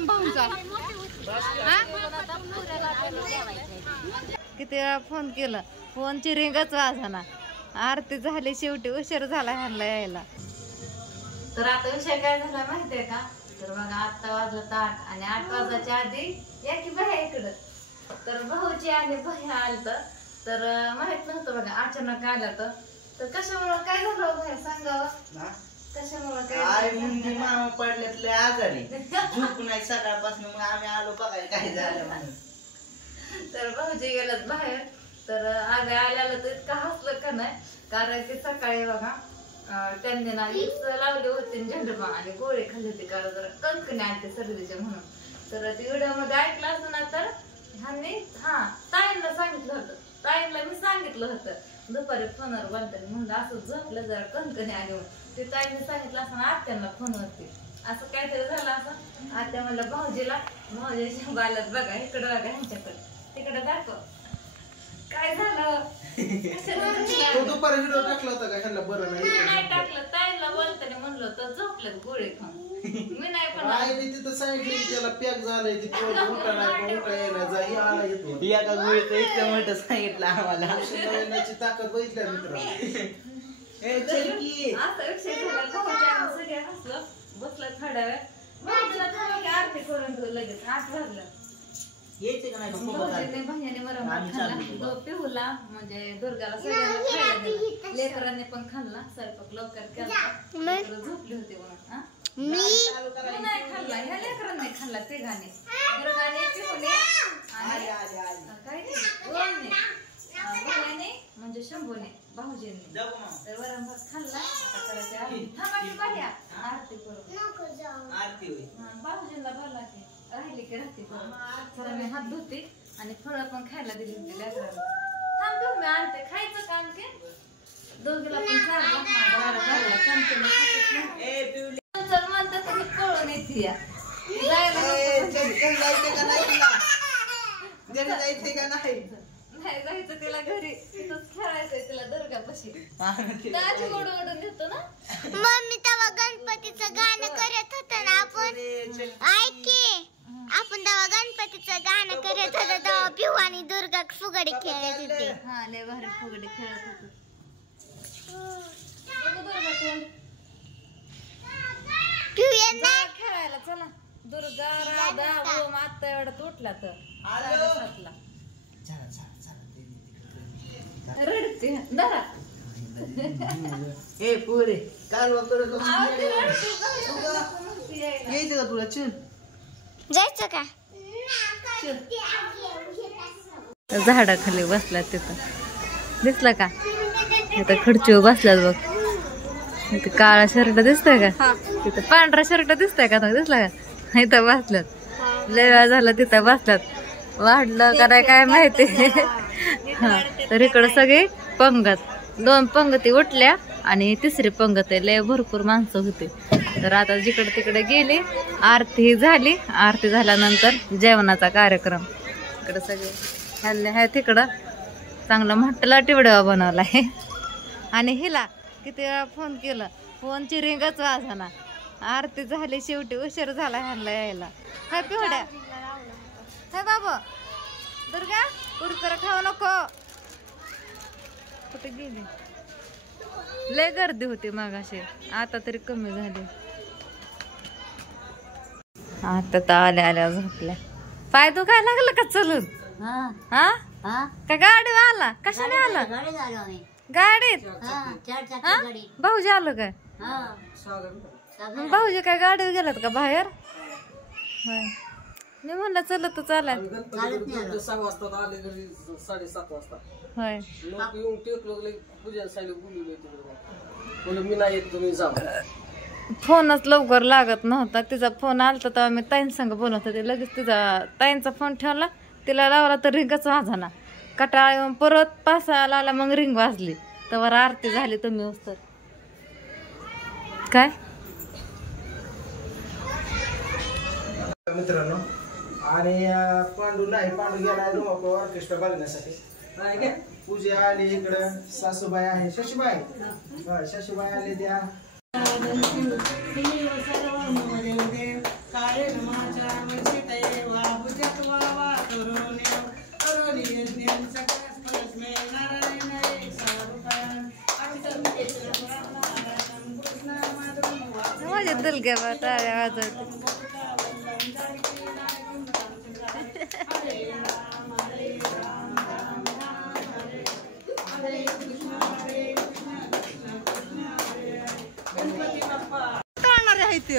कार्यक्रम भाऊंचा? किती वेळा फोन केला, फोनची रिंगच वाजना. आरती झाली शेवटी, उशीर झाला ह्यांना यायला. तर आता विषय काय झाला माहितीये का? तर बघा आता वाजलं 8 आणि 8 वाजायच्या आधी या की बाहेर इकडं. तर भाऊची आणि भैया आलत. तर माहित नव्हतं बघा, अचानक आलं तर कशामुळं काय झालं बाहेर सांगावं? कशामुळं काय? म्हणजे मामा पडल्यातले आजारी झोप नाही सकाळपासून, मग आम्ही आलो बघायला काय झालं म्हणून. तर भाऊजी गेलात बाहेर. तर आम्ही आल्याला तर इतकं हसलं का नाही, कारण की सकाळी बघा त्यांनी ना हीच लावली होती झेंडूबा आणि गोळी खाल्ली होती, कारण जरा कणकणी आलते सर्दीचे म्हणून. तर ती व्हिडिओ मध्ये ऐकलं असं ना, तर ह्यांनी ताईंना सांगितलं होतं, ताईंना मी सांगितलं होतं दुपारी फोनवर बोलताना, म्हणलं असं झोपलं जरा कणकणी आली म्हणून. ते ताईंनी सांगितलं असं ना आत्यांना फोनवरती, असं काहीतरी झालं असं. आत्या म्हणलं भाऊजीला, भाऊजीच्या बालात बघा इकडं बघा ह्यांच्याकडे, तिकडे दाखव काय झालं. तो दुपारी व्हिडिओ टाकला होता का ह्यांना बरं नाही टाकलं, ताईला बोलताना म्हणलं होतं झोपलं गोळी खाऊन. मी नाही पण आईने तिथं सांगितलं की त्याला पॅक झालंय, ती उठा नाही उठा येणार जा, ही आला येतो. एका गोळीचं इतकं मोठं सांगितलं आम्हाला. औषध येण्याची ताकद बघितल्या मित्रांनो. असं विषय झाला. भाऊजी आम्ही सगळे हसलो, बसलं थोड्या वेळ. भाऊजीला थांबा की आरती करून घेऊ लगेच. 8 वाजलं. यायचे का नाही? भाऊजीने भैयाने वरण खाल्ला, पिहूला म्हणजे दुर्गाला सगळ्यांना खायला दिला. लेकरांनी पण खाल्ला, स्वयंपाक लवकर केला, झोपली होती म्हणून. मी नाही खाल्ला, ह्या लेकरांनी खाल्ला तिघांनी, दुर्गाने, पिहूने आणि काय भैयाने म्हणजे शंभूने, भाऊजींनी. तर वरण भात खाल्ला. आता करायची थांबाची बाह्या आरती करून. भाऊजींना भरला की राहिली की राहते करून. मी हात धुते आणि फळं पण खायला दिली होती लेकरांना. थांबतो मी आणते, खायचं का आणखी दोघीला पण चाललं. चल म्हणतात तुम्ही कळून येते या नाही जायचं तिला घरी, तिथंच खेळायचंय तिला दुर्गापाशी. दाजी ओढून घेतो ना. मम्मी तेव्हा गणपतीचं गाणं करत होत ना आपण, ऐके आपण तेव्हा गणपतीचं गाणं करत होतो तेव्हा पिहू आणि दुर्गा फुगडी खेळत होते. हा लय भारी फुगडी खेळत होते. पिहू यांना खेळायला चला. दुर्गा राधा ओम आता एवढा उठला तर 7:30ला रडते दरा. ए पोरे कालवा करत यायचं का तुला? चल जायचं का? झाडाखाली बसला तिथं, दिसला का? आता खुर्चीवर बसलात बघ. इथं काळा शर्ट दिसतोय का? तिथं पांढरा शर्ट दिसतोय का? दिसला का? इथं बसल्यात. लय वेळ झाला तिथं बसल्यात. वाढलं का नाही काय माहिती. हा तर इकडं सगळी पंगत, 2 पंगती उठल्या आणि 3री पंगत आहे. लय भरपूर माणसं होती. तर आता जिकडे तिकडे गेली, आरती झाली. आरती झाल्यानंतर जेवणाचा कार्यक्रम. इकडे सगळे ह्यांनी ह्या तिकडं चांगलं म्हटला टिवडा बनवला आहे. आणि हिला किती वेळा फोन केला, फोनची रिंगच वाजना. आरती झाली शेवटी, उशीर झाला ह्यांना यायला. हाय पिवड्या, हाय बाबा. दुर्गा कुरकुरा खाऊ नको. कुठे गेली? लय गर्दी होती मागाशी, आता तरी कमी झाली. आता तर आल्या आल्या झोपल्या. पाय दुखायला लागलं का चलून? हा का गाडी आला? कशाने आला? गाडीत. भाऊजी आलं काय? भाऊजी काय गाडीवर गेलात का बाहेर? मी म्हणलं चलत तर चालाय. 6 वाजता आले घरी, 7:30 वाजता. होय लोक येऊन टेकलो पूजा साईड बोलू मी नाही येत, तुम्ही जा. फोनच लवकर लागत नव्हता. तिचा फोन आलता तेव्हा मी ताईंसंग बोलत होते. लगेच तिचा ताईंचा फोन ठेवला, तिला लावला तर रिंगच वाजना. कटाळा येऊन परत 5 आला, मग रिंग वाजली. तेव्हा आरती झाली. तुम्ही उस्तर काय मित्रांनो. आणि पांडू गेला ऑर्केस्ट्रा बघण्यासाठी. पूजा आली इकडं, सासूबाई आहे, शशीबाई. शशीबाई आले त्या. काय माझ्या कसे दुलग्या टाळ्या वाजवते. करणार आहे ते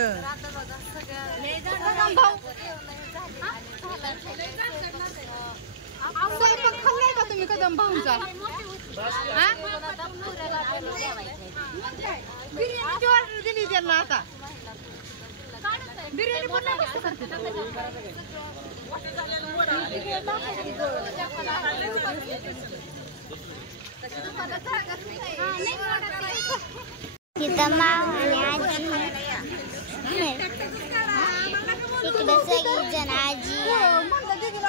स्वयंपाक खाल्लाय का तुम्ही कदम भाऊंचा? बिर्याणीची ऑर्डर दिली त्यांना आता. बिर्याणी पुन्हा कसं करते? तिथं माव आणि आजी इकडे सगळीजण आजी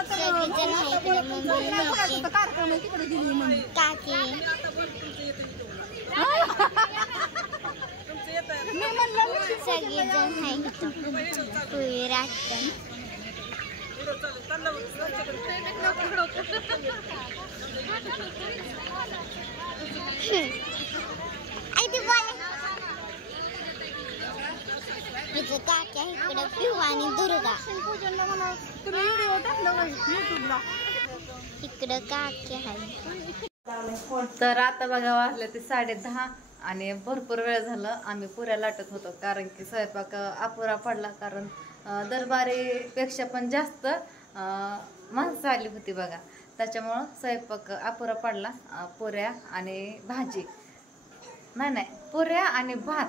सगळीजण आहे इकडे मम्मी काकी सगळीजण आहे पुरी राखण. इथं काकी आहे इकडे पिऊ आणि दुर्गा इकडं काकी आहे. तर आता बघा वाजले ते 10:30 आणि भरपूर वेळ झालं आम्ही पुऱ्या लाटत होतो कारण की स्वयंपाक अपुरा पडला. कारण दरबारीपेक्षा पण जास्त माणसं आली होती बघा, त्याच्यामुळं स्वयंपाक अपुरा पडला. पुऱ्या आणि भाजी नाही पुऱ्या आणि भात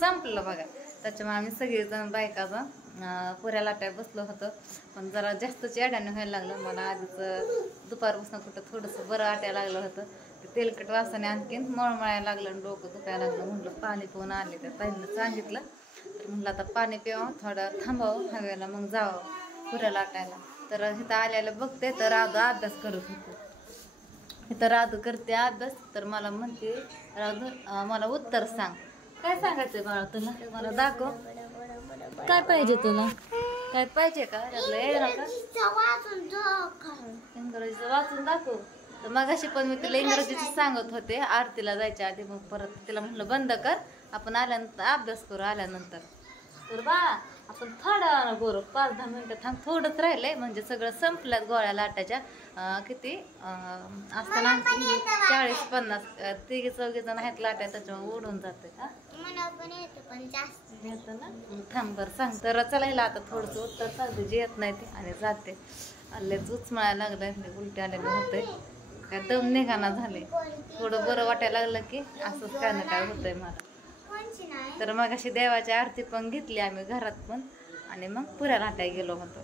संपलं बघा. त्याच्यामुळे आम्ही सगळेजण बायकाचा पुऱ्या लाटाय बसलो होतो. पण जरा जास्तच अड्याने व्हायला लागलं मला. आधीच दुपारपासून कुठं थोडंसं बरं वाटायला लागलं होतं. ते तेलकट वासाने आणखीन मळमळायला लागलं आणि डोकं दुखायला लागलं. म्हटलं पाणी पिऊन आले त्या ताईंनी सांगितलं. तर म्हटलं आता पाणी पिवावं, थोडं थांबावं हवेला, मग जावं पुऱ्या लाटायला. तर इथं आल्याला बघते तर राधू अभ्यास करत होते. इथं राधू करते अभ्यास. तर मला म्हणते राधू मला उत्तर सांग. काय सांगायचंय बाळा तुला? मला दाखव. काय पाहिजे तुला? काय पाहिजे का? इंग्रजीचं वाचून दाखव. तर मगाशी पण मी तिला इंग्रजीचं सांगत होते आरतीला जायच्या आधी. मग परत तिला म्हटलं बंद कर, आपण आल्यानंतर अभ्यास करू आल्यानंतर. तर बाळा आपण थोडा बरं 5-10 मिनिटं थांब, थोडंच राहिलंय म्हणजे सगळं संपल्यात गोळ्या लाटायच्या. किती असताना 40-50 तिघे-चौघे जण आहेत लाटाय, त्याच्यामुळे उडून जाते. हा येतं ना, थांब बरं सांग. तर चलायला आता थोडंसं उत्तर सांगते जे येत नाही ते आणि जाते. आलेच उचमळायला लागलं, उलटे आलेलं होतंय, काय दम निघाना झाले. थोडं बरं वाटायला लागलं की असंच काय ना काय होतंय मला. तर मग अशी देवाची आरती पण घेतली आम्ही घरात पण आणि मग पुऱ्या लाटायला गेलो होतो.